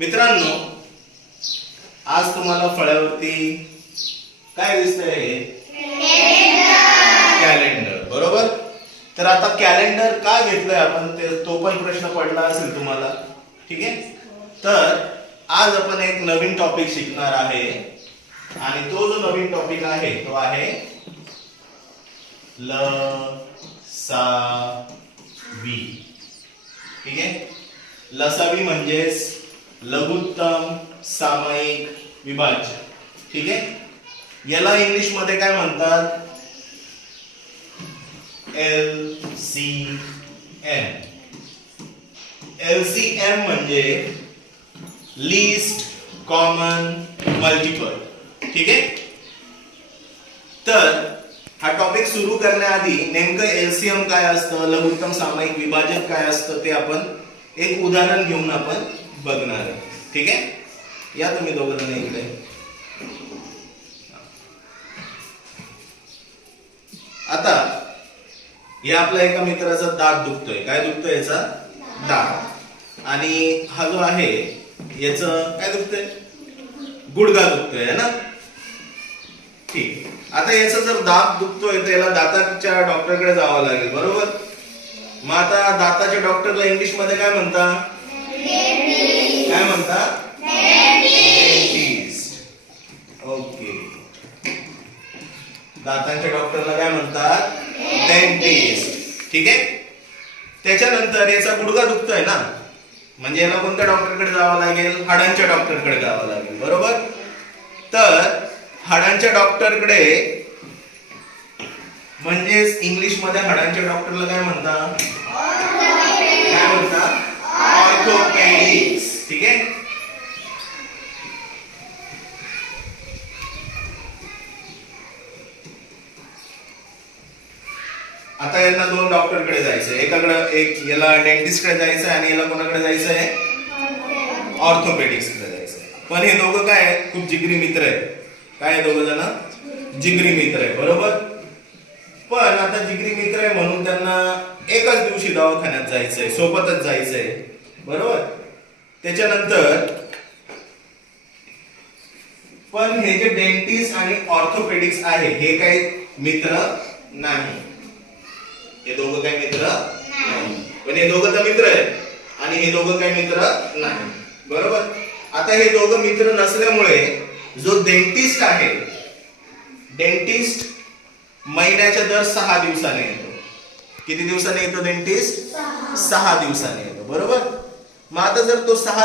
मित्रांनो, आज तुम्हाला फळ्यावरती काय दिसतंय? कॅलेंडर. बरोबर. तर आता कॅलेंडर का घेतलंय आपण तो पण प्रश्न पडला असेल तुम्हाला. ठीक आहे. तर आज आपण एक नवीन टॉपिक शिकणार आहे आणि तो जो नवीन टॉपिक आहे तो आहे लसावी. ठीक आहे. लसावी म्हणजेच लघुत्तम सामायिक विभाज्य. ठीक आहे. याला इंग्लिश मध्ये काय म्हणतात? LCM. LCM म्हणजे लीस्ट कॉमन मल्टिपल. ठीक आहे. तर हा टॉपिक सुरू करण्याआधी नेमकं LCM काय असतं, लघुत्तम सामायिक विभाजक काय असतं ते आपण एक उदाहरण घेऊन आपण बघणार आहे. ठीक आहे. या तुम्ही दोघं जण इकडे. आता हे आपल्या एका मित्राचा दात दुखतोय. काय दुखतोय? याचा दात. आणि हा जो आहे याचं काय दुखतंय? गुडघा दुखतोय है ना. ठीक. आता याचा जर दात दुखतोय तर याला दाताच्या डॉक्टरकडे जावं लागेल. बरोबर. मग आता दाताच्या डॉक्टरला इंग्लिश मध्ये काय म्हणता? काय म्हणता? डेंटिस्ट. ओके. दातांच्या डॉक्टरला काय म्हणतात? डेंटिस्ट. ठीक आहे. त्याच्यानंतर याचा गुडघा दुखतोय ना, म्हणजे याला कोणत्या डॉक्टरकडे जावं लागेल? हाडांच्या डॉक्टरकडे जावं लागेल. बरोबर. तर हाडांच्या डॉक्टरकडे म्हणजेच इंग्लिश मध्ये हाडांच्या डॉक्टरला काय म्हणता? काय म्हणता? ऑर्थोपेडिक्स. ठीक आहे. आता यांना दोन डॉक्टरकडे जायचंय. एक याला डेंटिस्ट कडे जायचंय आणि याला कोणाकडे जायचंय? ऑर्थोपेडिक्स कडे जायचंय. पण हे दोघं काय खूप जिगरी मित्र आहेत. काय दोघं जण जिगरी मित्र आहे. बरोबर. पण आता जिगरी मित्र आहे म्हणून त्यांना एकाच दिवशी दवाखान्यात जायचंय, सोबतच जायचंय. बरोबर. त्याच्यानंतर पण हे जे डेंटिस्ट आणि ऑर्थोपेडिक्स आहे हे काही मित्र नाही. हे दोघं काही मित्र नाही. पण हे दोघं तर मित्र आहेत आणि हे दोघं काही मित्र नाही. बरोबर. आता हे दोघं मित्र नसल्यामुळे जो डेंटिस्ट आहे, डेंटिस्ट महिन्याच्या दर 6 दिवसाने येतो. किती दिवसाने येतो डेंटिस्ट? 6 दिवसाने येतो. बरोबर. मग आता जर तो 6